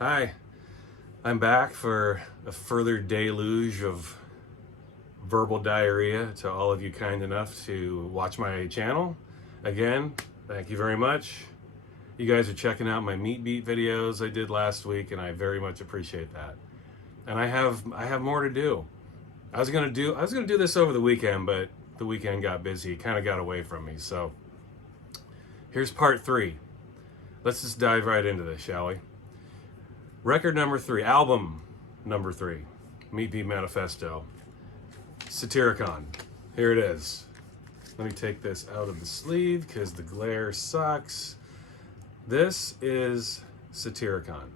Hi, I'm back for a further deluge of verbal diarrhea to all of you kind enough to watch my channel. Again, thank you very much. You guys are checking out my meat beat videos I did last week, and I very much appreciate that. And I have more to do. I was gonna do this over the weekend, but the weekend got busy. It kind of got away from me. So here's part 3. Let's just dive right into this, shall we? Record number 3, album number 3, Meat Beat Manifesto, Satyricon. Here it is. Let me take this out of the sleeve because the glare sucks. This is Satyricon.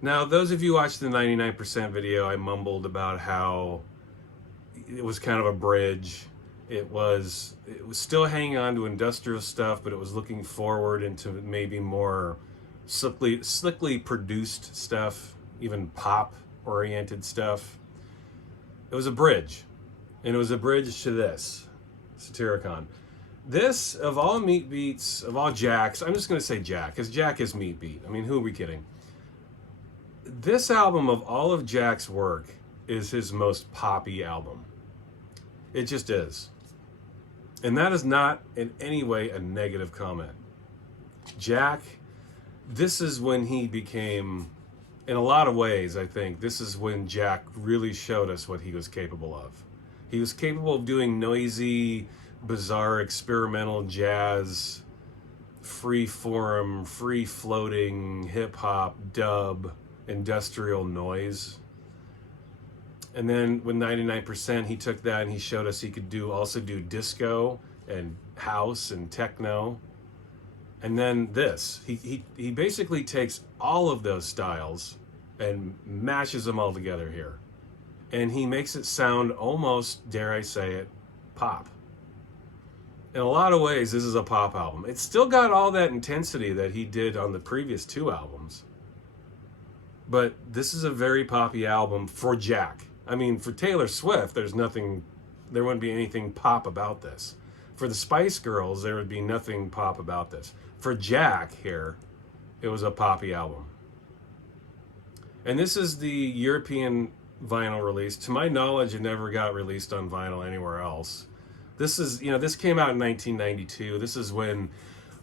Now, those of you who watched the 99% video, I mumbled about how it was kind of a bridge. It was still hanging on to industrial stuff, but it was looking forward into maybe more slickly produced stuff, even pop-oriented stuff. It was a bridge, and it was a bridge to this, Satyricon. This, of all meat beats, of all Jacks, I'm just going to say Jack, because Jack is meat beat. I mean, who are we kidding? This album, of all of Jack's work, is his most poppy album. It just is. And that is not in any way a negative comment. Jack, this is when he became, in a lot of ways, I think, this is when Jack really showed us what he was capable of. He was capable of doing noisy, bizarre, experimental jazz, free-form, free-floating, hip-hop, dub, industrial noise. And then with 99%, he took that and he showed us he could also do disco and house and techno. And then this, he basically takes all of those styles and mashes them all together here. And he makes it sound almost, dare I say it, pop. In a lot of ways, this is a pop album. It's still got all that intensity that he did on the previous 2 albums. But this is a very poppy album for Jack. I mean, for Taylor Swift, there wouldn't be anything pop about this. For the Spice Girls, there would be nothing pop about this. For Jack here, it was a poppy album. And this is the European vinyl release. To my knowledge, it never got released on vinyl anywhere else. This is, this came out in 1992. This is when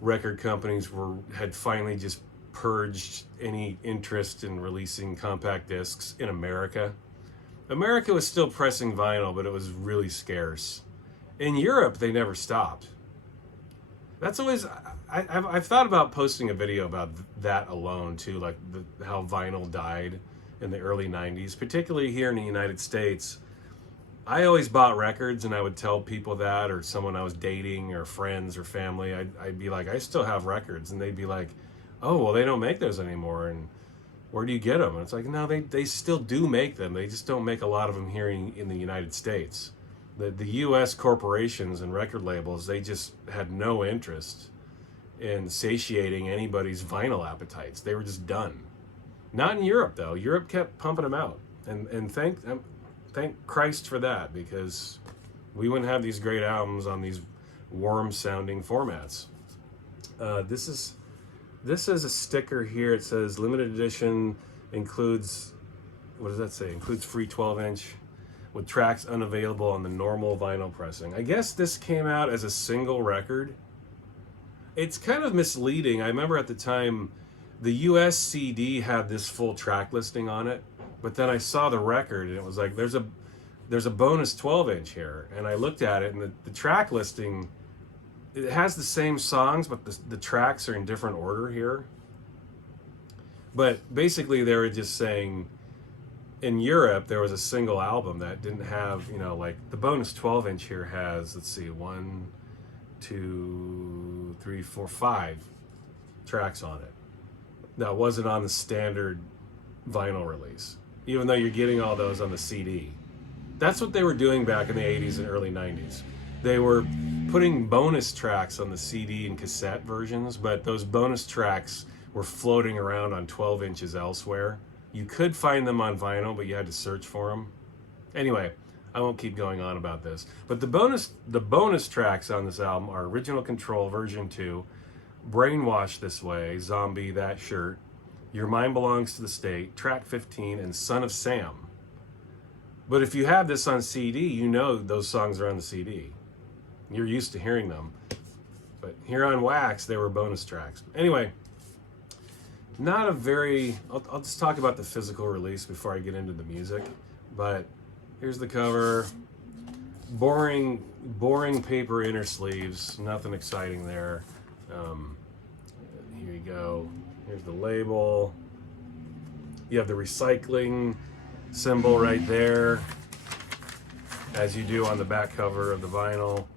record companies had finally just purged any interest in releasing compact discs in America. America was still pressing vinyl, but it was really scarce. In Europe, they never stopped. That's always, I've thought about posting a video about that alone too, like how vinyl died in the early 90s, particularly here in the United States. I always bought records, and I would tell people that, or someone I was dating, or friends, or family. I'd be like, I still have records, and they'd be like, oh, well, they don't make those anymore, and where do you get them? And it's like, no, they still do make them. They just don't make a lot of them here in the United States. The U.S. corporations and record labels, they just had no interest in satiating anybody's vinyl appetites. They were just done. Not in Europe, though. Europe kept pumping them out, and thank Christ for that, because we wouldn't have these great albums on these warm-sounding formats. This is a sticker here. It says limited edition, includes, what does that say? Includes free 12-inch with tracks unavailable on the normal vinyl pressing. I guess this came out as a single record. It's kind of misleading. I remember at the time, the US CD had this full track listing on it, but then I saw the record and it was like, there's a bonus 12-inch here. And I looked at it, and the track listing, it has the same songs, but the tracks are in different order here. But basically, they were just saying, in Europe, there was a single album that didn't have, like the bonus 12-inch here has, let's see, 1, 2, 3, 4, 5 tracks on it. That wasn't on the standard vinyl release, even though you're getting all those on the CD. That's what they were doing back in the 80s and early 90s. They were putting bonus tracks on the CD and cassette versions, but those bonus tracks were floating around on 12 inches elsewhere. You could find them on vinyl, but you had to search for them. Anyway, I won't keep going on about this. But the bonus tracks on this album are Original Control version 2, Brainwashed This Way, Zombie, That Shirt, Your Mind Belongs to the State, track 15, and Son of Sam. But if you have this on CD, you know those songs are on the CD. You're used to hearing them. But here on Wax, they were bonus tracks. Anyway, not a very... I'll just talk about the physical release before I get into the music. But here's the cover. Boring paper inner sleeves. Nothing exciting there. Here you go. Here's the label. You have the recycling symbol right there, as you do on the back cover of the vinyl.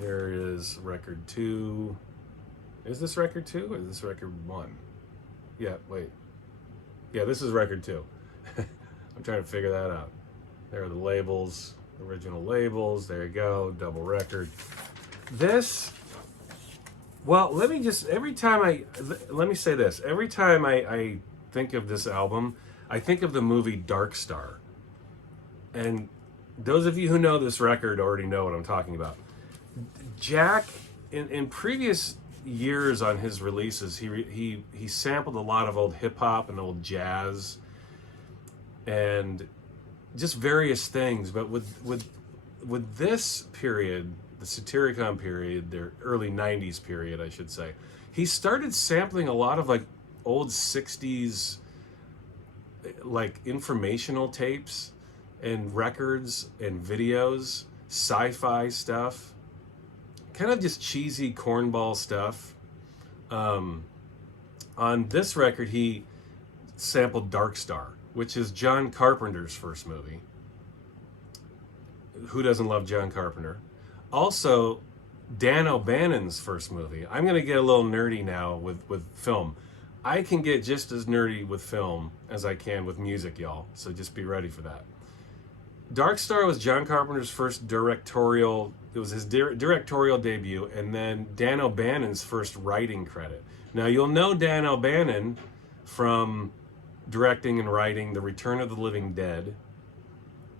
Here is record 2. Is this record 2 or is this record 1? Yeah, wait. Yeah, this is record 2. I'm trying to figure that out. There are the labels, original labels. There you go, double record. This, well, let me say this. Every time I think of this album, I think of the movie Dark Star. And those of you who know this record already know what I'm talking about. Jack, in previous years on his releases, he sampled a lot of old hip hop and old jazz and just various things. But with this period, the Satyricon period, their early 90s period, I should say, he started sampling a lot of like old 60s like informational tapes and records and videos, sci-fi stuff, kind of just cheesy cornball stuff. On this record, he sampled Dark Star, which is John Carpenter's first movie. Who doesn't love John Carpenter? Also, Dan O'Bannon's first movie. I'm going to get a little nerdy now with film. I can get just as nerdy with film as I can with music, y'all. So just be ready for that. Dark Star was John Carpenter's first directorial, it was his directorial debut, and then Dan O'Bannon's first writing credit. Now, you'll know Dan O'Bannon from directing and writing The Return of the Living Dead,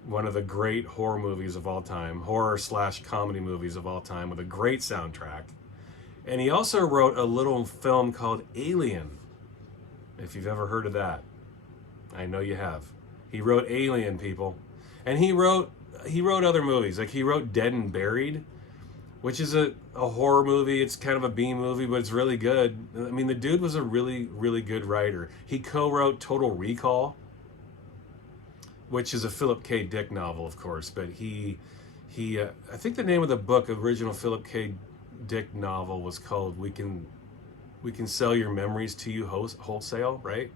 one of the great horror movies of all time, horror/comedy movies of all time, with a great soundtrack. And he also wrote a little film called Alien, if you've ever heard of that. I know you have. He wrote Alien, people. And he wrote other movies. Like he wrote Dead and Buried, which is a horror movie. It's kind of a B movie, but it's really good. I mean, the dude was a really, really good writer. He co-wrote Total Recall, which is a Philip K. Dick novel, of course. But I think the name of the book, original Philip K. Dick novel, was called We Can Sell Your Memories to You Wholesale, right?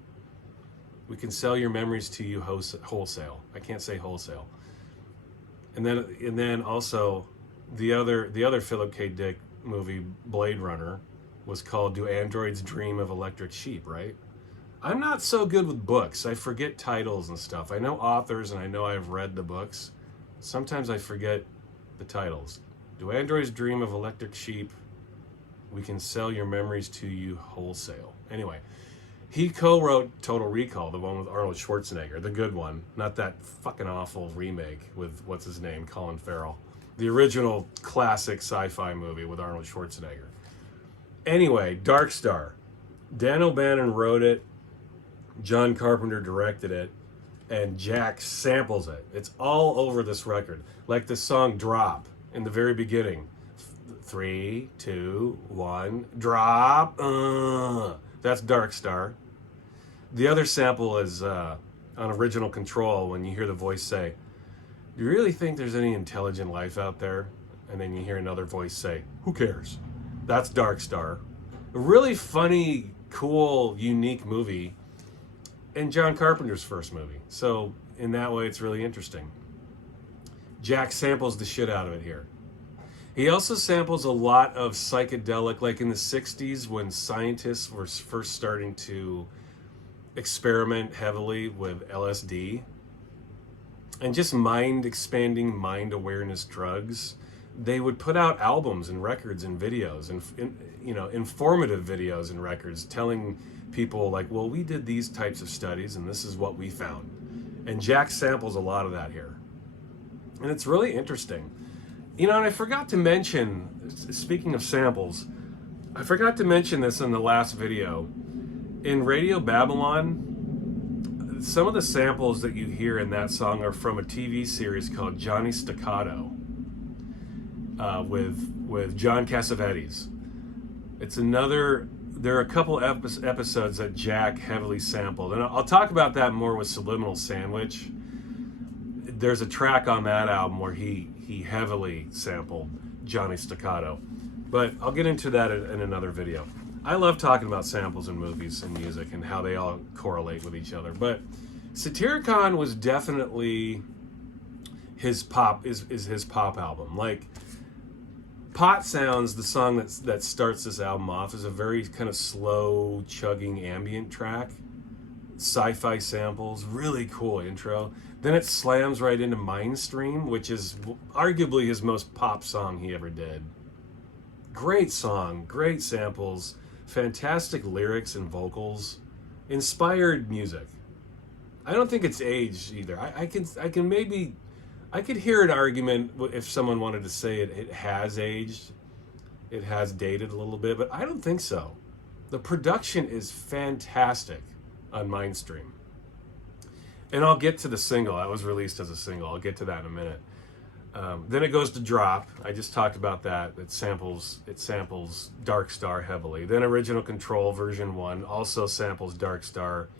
We Can Sell Your Memories to You Wholesale. I can't say wholesale. And then also the other Philip K. Dick movie, Blade Runner, was called Do Androids Dream of Electric Sheep, right? I'm not so good with books. I forget titles and stuff. I know authors and I know I've read the books. Sometimes I forget the titles. Do Androids Dream of Electric Sheep? We Can Sell Your Memories to You Wholesale. Anyway, he co-wrote Total Recall, the one with Arnold Schwarzenegger, the good one, not that fucking awful remake with, what's his name, Colin Farrell. The original classic sci-fi movie with Arnold Schwarzenegger. Anyway, Dark Star. Dan O'Bannon wrote it, John Carpenter directed it, and Jack samples it. It's all over this record. Like the song Drop in the very beginning. 3, 2, 1, drop. That's Dark Star. The other sample is on Original Control, when you hear the voice say, "Do you really think there's any intelligent life out there?" And then you hear another voice say, "Who cares?" That's Dark Star. A really funny, cool, unique movie, and John Carpenter's first movie. So in that way, it's really interesting. Jack samples the shit out of it here. He also samples a lot of psychedelic, like in the 60s when scientists were first starting to experiment heavily with LSD and just mind-expanding, mind-awareness drugs. They would put out albums and records and videos and informative videos and records telling people like, well, we did these types of studies and this is what we found. And Jack samples a lot of that here. And it's really interesting. And I forgot to mention, speaking of samples, I forgot to mention this in the last video, In Radio Babylon, some of the samples that you hear in that song are from a TV series called Johnny Staccato, with John Cassavetes. It's another. There are a couple episodes that Jack heavily sampled, and I'll talk about that more with Subliminal Sandwich. There's a track on that album where he heavily sampled Johnny Staccato, but I'll get into that in another video. I love talking about samples in movies and music and how they all correlate with each other. But Satyricon was definitely his pop is his pop album. Like Pot Sounds, the song that starts this album off, is a very kind of slow, chugging ambient track. Sci-fi samples, really cool intro. Then it slams right into Mindstream, which is arguably his most pop song he ever did. Great song, great samples, fantastic lyrics and vocals, inspired music. I don't think it's aged either. I could hear an argument if someone wanted to say it has aged, it has dated a little bit, but I don't think so. The production is fantastic on Mindstream. And I'll get to the single. That was released as a single. I'll get to that in a minute. Then it goes to Drop. I just talked about that. It samples Dark Star heavily. Then Original Control version 1 also samples Dark Star.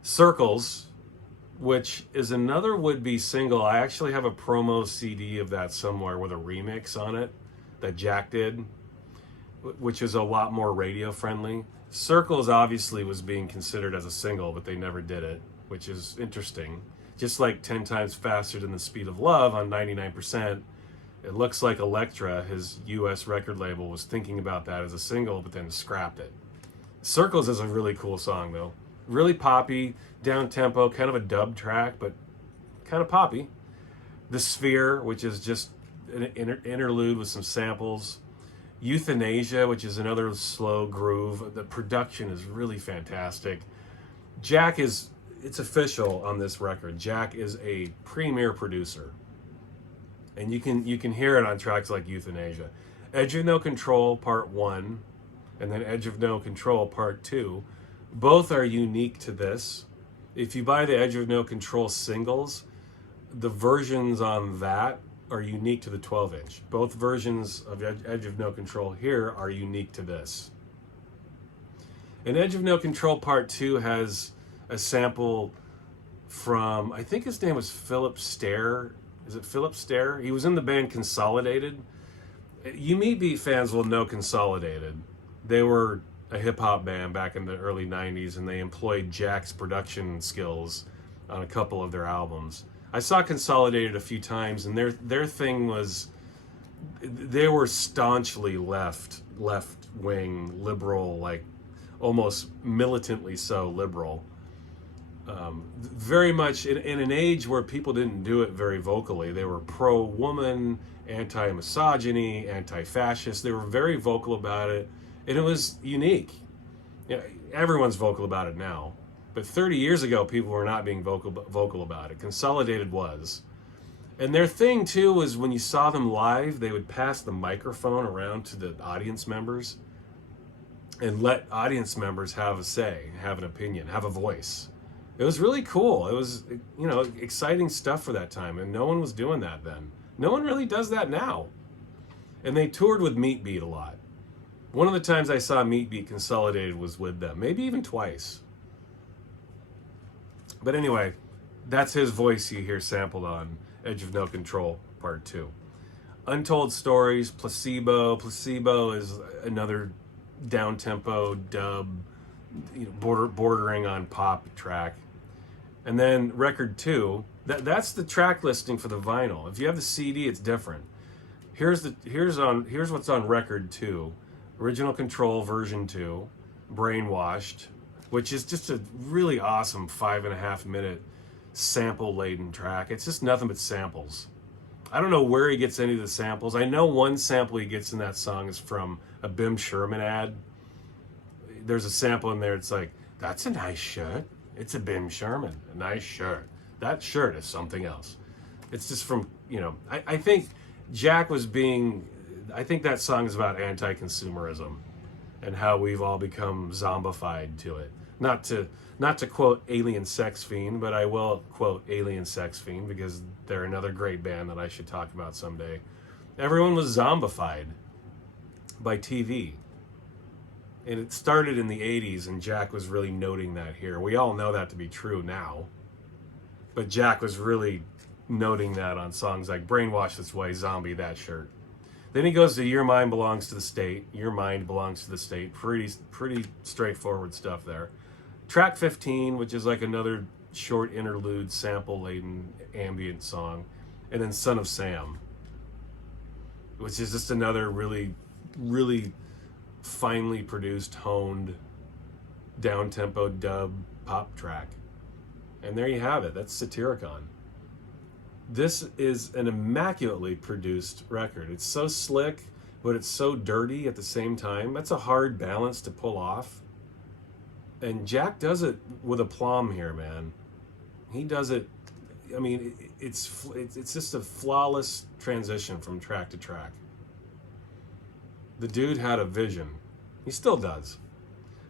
Circles, which is another would-be single. I actually have a promo CD of that somewhere with a remix on it that Jack did, which is a lot more radio friendly. Circles obviously was being considered as a single, but they never did it, which is interesting. Just like 10 Times Faster Than the Speed of Love on 99%, it looks like Elektra, his US record label, was thinking about that as a single, but then scrapped it. Circles is a really cool song though. Really poppy, down-tempo, kind of a dub track, but kind of poppy. The Sphere, which is just an interlude with some samples. Euthanasia, which is another slow groove. The production is really fantastic. Jack is, it's official on this record, Jack is a premier producer. And you can hear it on tracks like Euthanasia. Edge of No Control Part 1, and then Edge of No Control Part 2. Both are unique to this. If you buy the Edge of No Control singles, the versions on that are unique to the 12-inch. Both versions of Edge of No Control here are unique to this. And Edge of No Control Part 2 has a sample from, I think his name was Philip Stair. Is it Philip Stair? He was in the band Consolidated. You Meat Beat fans will know Consolidated. They were a hip-hop band back in the early 90s, and they employed Jack's production skills on a couple of their albums. I saw Consolidated a few times, and their thing was, they were staunchly left-wing, liberal, like almost militantly so liberal. Very much in an age where people didn't do it very vocally. They were pro-woman, anti-misogyny, anti-fascist. They were very vocal about it. And it was unique. Yeah, everyone's vocal about it now. But 30 years ago, people were not being vocal about it. Consolidated was. And their thing, too, was when you saw them live, they would pass the microphone around to the audience members and let audience members have a say, have an opinion, have a voice. It was really cool. It was, exciting stuff for that time. And no one was doing that then. No one really does that now. And they toured with Meat Beat a lot. One of the times I saw Meat Beat Consolidated was with them, maybe even twice. But anyway, that's his voice you hear sampled on Edge of No Control Part 2. Untold Stories, Placebo. Placebo is another down-tempo dub, bordering on pop track. And then Record 2, that's the track listing for the vinyl. If you have the CD, it's different. Here's what's on Record 2. Original Control version 2, Brainwashed, which is just a really awesome 5.5 minute sample laden track. It's just nothing but samples. I don't know where he gets any of the samples. I know one sample he gets in that song is from a Bim Sherman ad. There's a sample in there. It's like, that's a nice shirt. It's a Bim Sherman, a nice shirt. That shirt is something else. It's just from, I think Jack was being, I think that song is about anti-consumerism. and how we've all become zombified to it. Not to quote Alien Sex Fiend, but I will quote Alien Sex Fiend because they're another great band that I should talk about someday. Everyone was zombified by TV. And it started in the 80s, and Jack was really noting that here. We all know that to be true now. But Jack was really noting that on songs like Brainwash This Way, Zombie, That Shirt. Then he goes to Your Mind Belongs to the State. Your Mind Belongs to the State. Pretty straightforward stuff there. Track 15, which is like another short interlude, sample-laden ambient song. And then Son of Sam, which is just another really finely produced, honed, down-tempo dub pop track. And there you have it. That's Satyricon. This is an immaculately produced record. It's so slick, but it's so dirty at the same time. That's a hard balance to pull off. And Jack does it with aplomb here, man. He does it. I mean, it's just a flawless transition from track to track. The dude had a vision. He still does.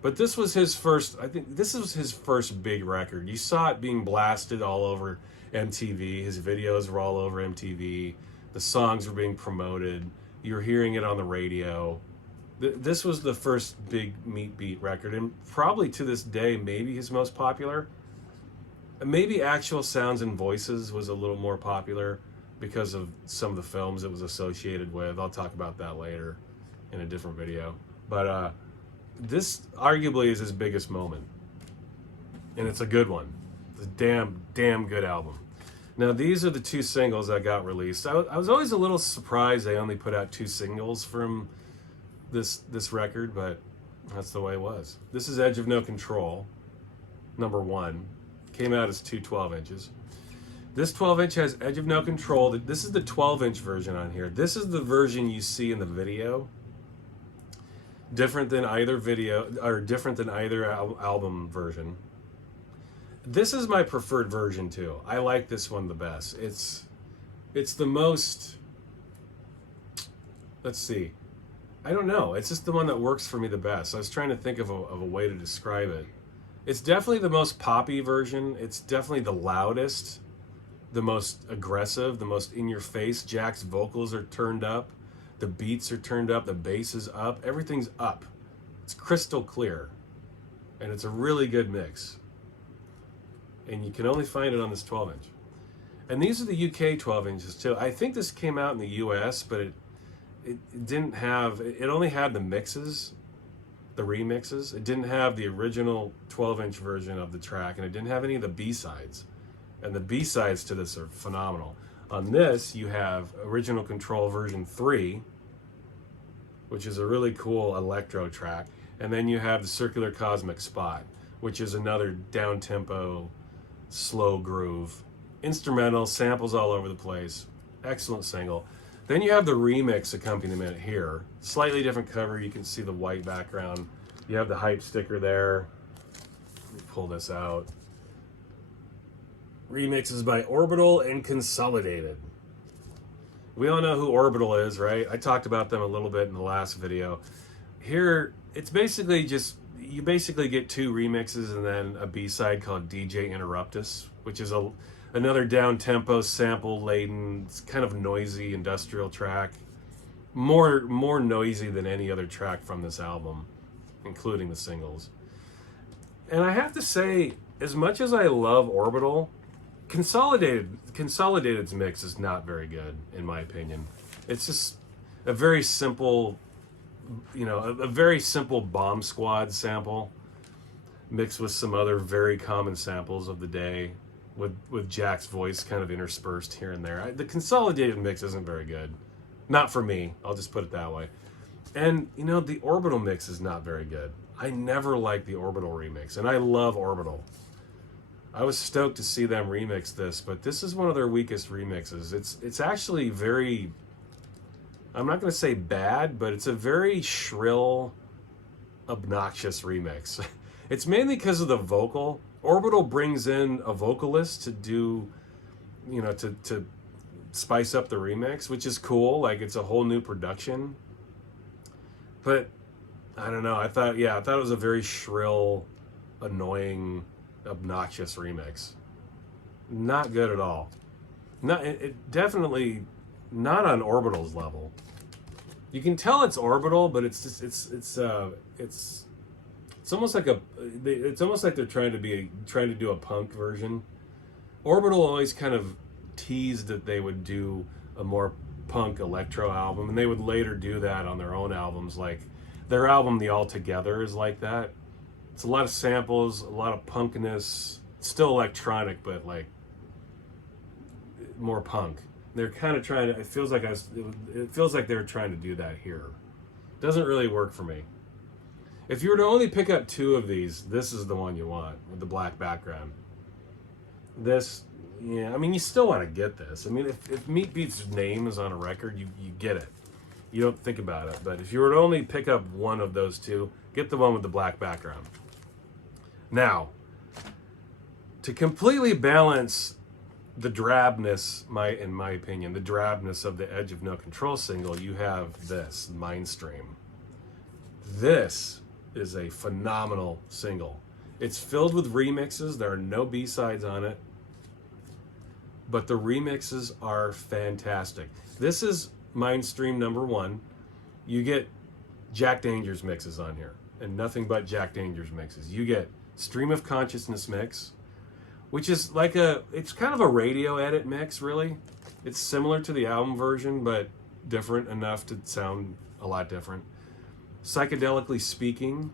But this was his first, I think this was his first big record. You saw it being blasted all over MTV. His videos were all over MTV. The songs were being promoted. You were hearing it on the radio. This was the first big Meat Beat record, and probably to this day, maybe his most popular. Maybe Actual Sounds and Voices was a little more popular because of some of the films it was associated with. I'll talk about that later in a different video. But this arguably is his biggest moment. And it's a good one. It's a damn good album. Now, these are the two singles that got released. I was always a little surprised they only put out 2 singles from this record, but that's the way it was. This is Edge of No Control, number 1. Came out as 2 12-inches. This 12-inch has Edge of No Control. This is the 12-inch version on here. This is the version you see in the video. Different than either video, or different than either album version. This is my preferred version too. I like this one the best. It's the most, let's see, I don't know. It's just the one that works for me the best. I was trying to think of a way to describe it. It's definitely the most poppy version. It's definitely the loudest, the most aggressive, the most in your face. Jack's vocals are turned up. The beats are turned up, the bass is up, everything's up. It's crystal clear. And it's a really good mix. And you can only find it on this 12-inch. And these are the UK 12-inches too. I think this came out in the US, but it didn't have, it only had the mixes, the remixes. It didn't have the original 12-inch version of the track, and it didn't have any of the B-sides. And the B-sides to this are phenomenal. On this, you have Original Control version 3, which is a really cool electro track. And then you have the Circular Cosmic Spot, which is another down-tempo, slow groove. Instrumental, samples all over the place. Excellent single. Then you have the remix accompaniment here. Slightly different cover. You can see the white background. You have the hype sticker there. Let me pull this out. Remixes by Orbital and Consolidated. We all know who Orbital is, right? I talked about them a little bit in the last video. Here, it's basically just, you basically get 2 remixes and then a B-side called DJ Interruptus, which is another down-tempo, sample-laden, kind of noisy industrial track. More noisy than any other track from this album, including the singles. And I have to say, as much as I love Orbital, Consolidated's mix is not very good, in my opinion. It's just a very simple, a very simple Bomb Squad sample mixed with some other very common samples of the day with Jack's voice kind of interspersed here and there. The Consolidated mix isn't very good. Not for me. I'll just put it that way. And, the Orbital mix is not very good. I never liked the Orbital remix, and I love Orbital. I was stoked to see them remix this, but this is one of their weakest remixes. It's actually very, I'm not going to say bad, but it's a very shrill, obnoxious remix. It's mainly because of the vocal. Orbital brings in a vocalist to do, to spice up the remix, which is cool. Like, it's a whole new production. But I don't know. I thought it was a very shrill, annoying, obnoxious remix. Not good at all. Not it definitely not on Orbital's level. You can tell it's Orbital, but it's just it's almost like they're trying to do a punk version. Orbital always kind of teased that they would do a more punk electro album, and they would later do that on their own albums. Like their album The All Together is like that. It's a lot of samples, a lot of punkness, still electronic, but like more punk. They're kind of trying to. It feels like they're trying to do that here. Doesn't really work for me. If you were to only pick up 2 of these, this is the one you want with the black background. This, yeah, I mean, you still want to get this. I mean, if Meat Beat's name is on a record, you get it. You don't think about it. But if you were to only pick up one of those 2, get the one with the black background. Now, to completely balance the drabness, in my opinion, the drabness of the Edge of No Control single, you have this, Mindstream. This is a phenomenal single. It's filled with remixes. There are no B-sides on it, but the remixes are fantastic. This is Mindstream #1. You get Jack Danger's mixes on here, and nothing but Jack Danger's mixes. You get Stream of Consciousness mix, which is like it's kind of a radio edit mix, really. It's similar to the album version, but different enough to sound a lot different. Psychedelically Speaking,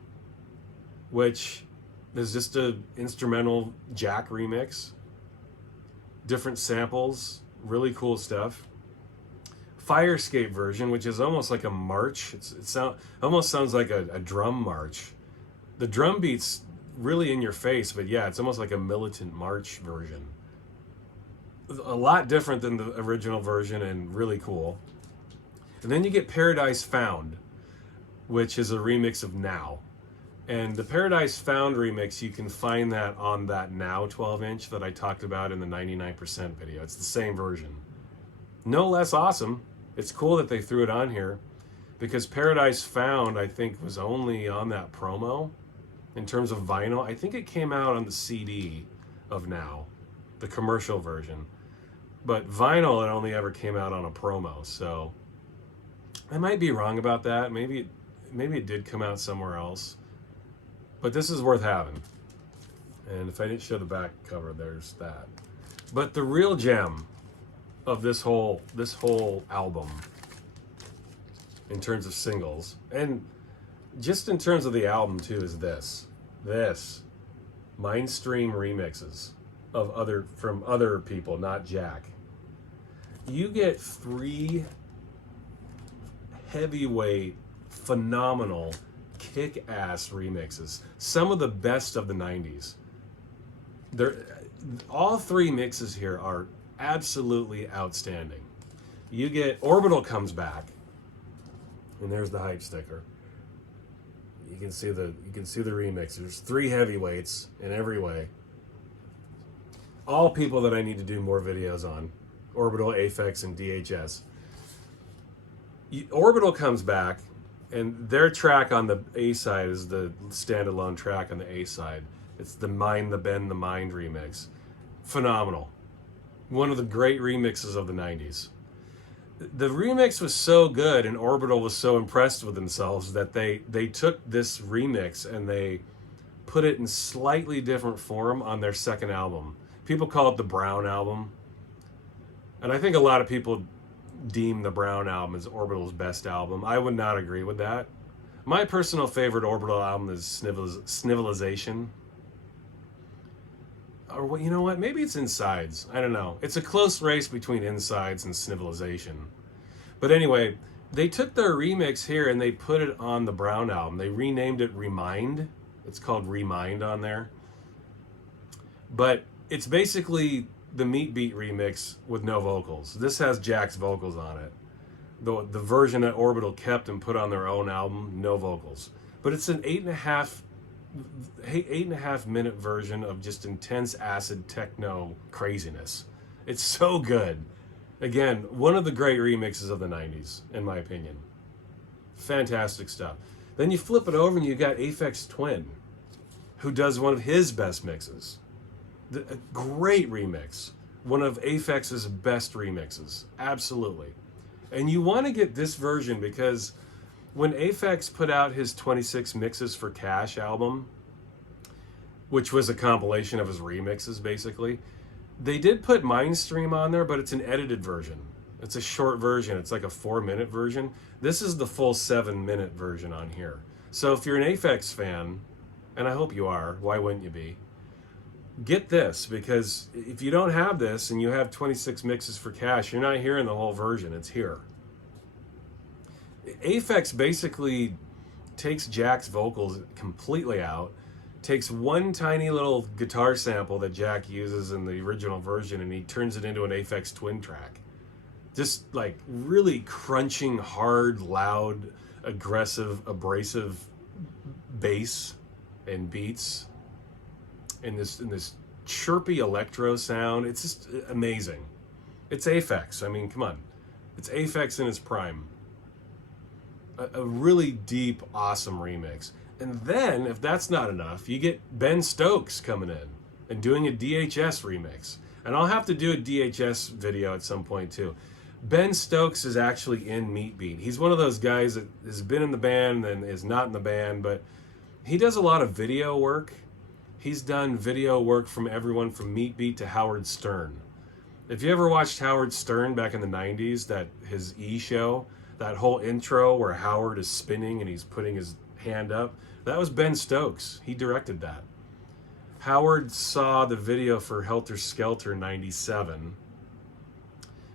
which is just an instrumental Jack remix. Different samples, really cool stuff. Fire Escape version, which is almost like a march. Almost sounds like a drum march. The drum beat's really in your face, but yeah, it's almost like a militant march version. A lot different than the original version and really cool. And then you get Paradise Found, which is a remix of Now. And the Paradise Found remix, you can find that on that Now 12-inch that I talked about in the 99% video. It's the same version. No less awesome. It's cool that they threw it on here, because Paradise Found, I think, was only on that promo. In terms of vinyl, I think it came out on the CD of Now, the commercial version. But vinyl, it only ever came out on a promo, so I might be wrong about that. Maybe it did come out somewhere else. But this is worth having. And if I didn't show the back cover, there's that. But the real gem of this whole album, in terms of singles, and just in terms of the album too, is this Mindstream remixes from other people, not Jack. You get 3 heavyweight, phenomenal, kick-ass remixes. Some of the best of the 90s. All 3 mixes here are absolutely outstanding. You get Orbital comes back, and there's the hype sticker. You can see the remix. There's 3 heavyweights in every way. All people that I need to do more videos on. Orbital, Aphex, and D.H.S. Orbital comes back, and their track on the A side is the standalone track on the A side. It's the Mind the Bend the Mind remix. Phenomenal. One of the great remixes of the 90s. The remix was so good, and Orbital was so impressed with themselves that they took this remix and they put it in slightly different form on their second album. People call it the Brown Album. And I think a lot of people deem the Brown Album as Orbital's best album. I would not agree with that. My personal favorite Orbital album is Snivelization. Or you know what? Maybe it's Insides. I don't know. It's a close race between Insides and Snivelization. But anyway, they took their remix here and they put it on the Brown album. They renamed it Remind. It's called Remind on there. But it's basically the Meat Beat remix with no vocals. This has Jack's vocals on it. The version that Orbital kept and put on their own album, no vocals. But it's an 8.5 minute version of just intense acid techno craziness. It's so good. Again, one of the great remixes of the 90s, in my opinion. Fantastic stuff. Then you flip it over and you got Aphex Twin, who does one of his best mixes. A great remix. One of Aphex's best remixes. Absolutely. And you want to get this version because when Aphex put out his 26 Mixes for Cash album, which was a compilation of his remixes basically, they did put Mindstream on there, but it's an edited version. It's a short version. It's like a 4-minute version. This is the full 7-minute version on here. So if you're an Aphex fan, and I hope you are, why wouldn't you be? Get this, because if you don't have this and you have 26 Mixes for Cash, you're not hearing the whole version. It's here. Aphex basically takes Jack's vocals completely out, takes one tiny little guitar sample that Jack uses in the original version, and he turns it into an Aphex Twin track. Just like really crunching, hard, loud, aggressive, abrasive bass and beats in this chirpy electro sound. It's just amazing. It's Aphex. I mean, come on. It's Aphex in its prime. A really deep, awesome remix. And then, if that's not enough, you get Ben Stokes coming in and doing a D.H.S. remix. And I'll have to do a D.H.S. video at some point too. Ben Stokes is actually in Meat Beat. He's one of those guys that has been in the band and is not in the band, but he does a lot of video work. He's done video work from everyone from Meat Beat to Howard Stern. If you ever watched Howard Stern back in the 90s, his E! Show, that whole intro where Howard is spinning and he's putting his hand up, that was Ben Stokes. He directed that. Howard saw the video for Helter Skelter 97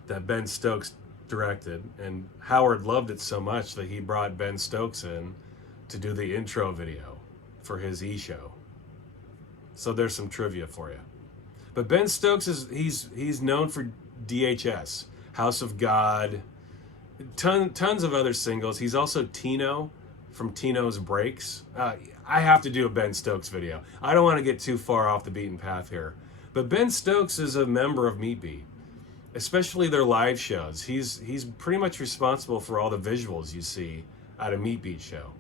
that Ben Stokes directed, and Howard loved it so much that he brought Ben Stokes in to do the intro video for his E! Show. So there's some trivia for you. But Ben Stokes he's known for D.H.S., House of God, tons of other singles. He's also Tino from Tino's Breaks. I have to do a Ben Stokes video. I don't want to get too far off the beaten path here. But Ben Stokes is a member of Meat Beat, especially their live shows. He's pretty much responsible for all the visuals you see at a Meat Beat show.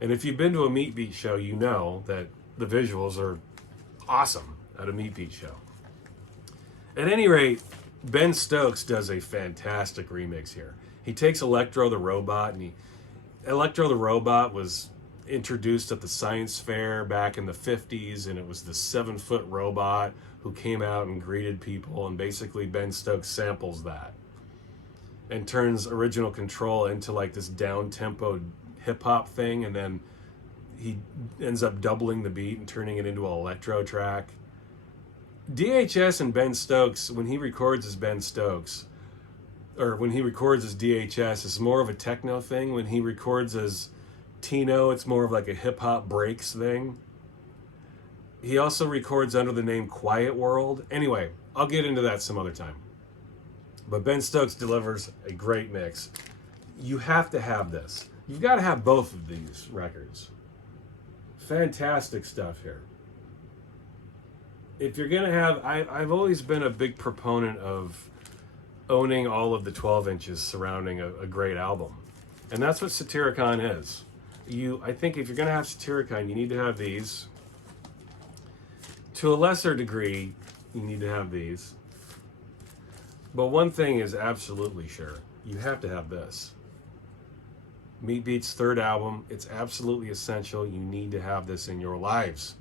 And if you've been to a Meat Beat show, you know that the visuals are awesome at a Meat Beat show. At any rate, Ben Stokes does a fantastic remix here. He takes Electro the Robot, and Electro the Robot was introduced at the science fair back in the 50s, and it was the 7-foot robot who came out and greeted people, and basically Ben Stokes samples that and turns Original Control into like this down-tempo hip-hop thing, and then he ends up doubling the beat and turning it into an electro track. D.H.S. and Ben Stokes, when he records as Ben Stokes, or when he records as D.H.S., it's more of a techno thing. When he records as Tino, it's more of like a hip-hop breaks thing. He also records under the name Quiet World. Anyway, I'll get into that some other time. But Ben Stokes delivers a great mix. You have to have this. You've got to have both of these records. Fantastic stuff here. If you're going to have... I've always been a big proponent of owning all of the 12 inches surrounding a great album. And that's what Satyricon is. I think if you're going to have Satyricon, you need to have these. To a lesser degree, you need to have these. But one thing is absolutely sure. You have to have this. Meat Beat's third album, it's absolutely essential. You need to have this in your lives.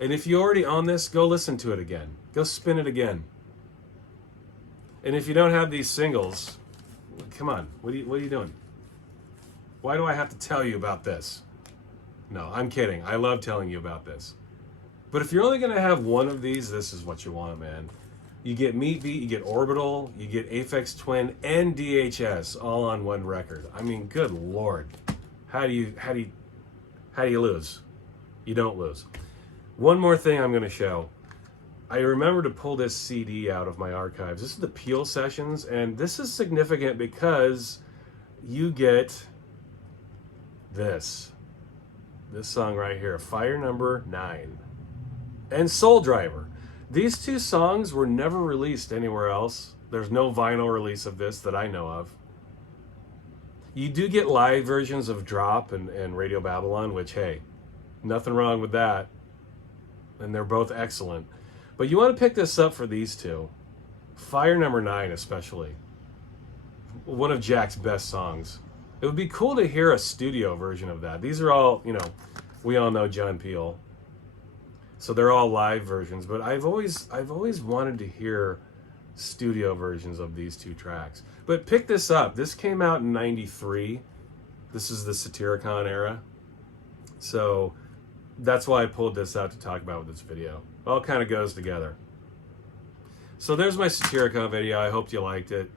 And if you already own this, go listen to it again. Go spin it again. And if you don't have these singles, come on, what are you doing? Why do I have to tell you about this? No, I'm kidding. I love telling you about this. But if you're only going to have one of these, this is what you want, man. You get Meat Beat, you get Orbital, you get Aphex Twin, and D.H.S. all on one record. I mean, good Lord. How do you lose? You don't lose. One more thing I'm going to show. I remember to pull this CD out of my archives. This is the Peel Sessions, and this is significant because you get this song right here, Fire Number 9, and Soul Driver. These two songs were never released anywhere else. There's no vinyl release of this that I know of. You do get live versions of Drop and Radio Babylon, which, hey, nothing wrong with that. And they're both excellent. But you want to pick this up for these two. Fire Number 9 especially. One of Jack's best songs. It would be cool to hear a studio version of that. These are all, you know, we all know John Peel. So they're all live versions, but I've always wanted to hear studio versions of these two tracks. But pick this up. This came out in '93. This is the Satyricon era. So that's why I pulled this out to talk about with this video. It all kind of goes together. So there's my Satyricon video. I hope you liked it.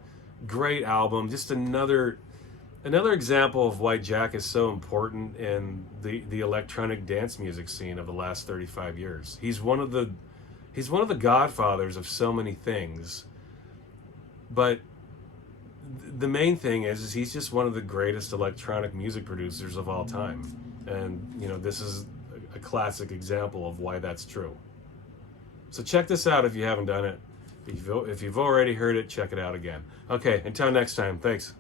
Great album. Just another example of why Jack is so important in the electronic dance music scene of the last 35 years. He's one of the godfathers of so many things. But the main thing is he's just one of the greatest electronic music producers of all time. And, you know, this is a classic example of why that's true. So check this out if you haven't done it. If you've already heard it, check it out again. Okay, until next time, thanks.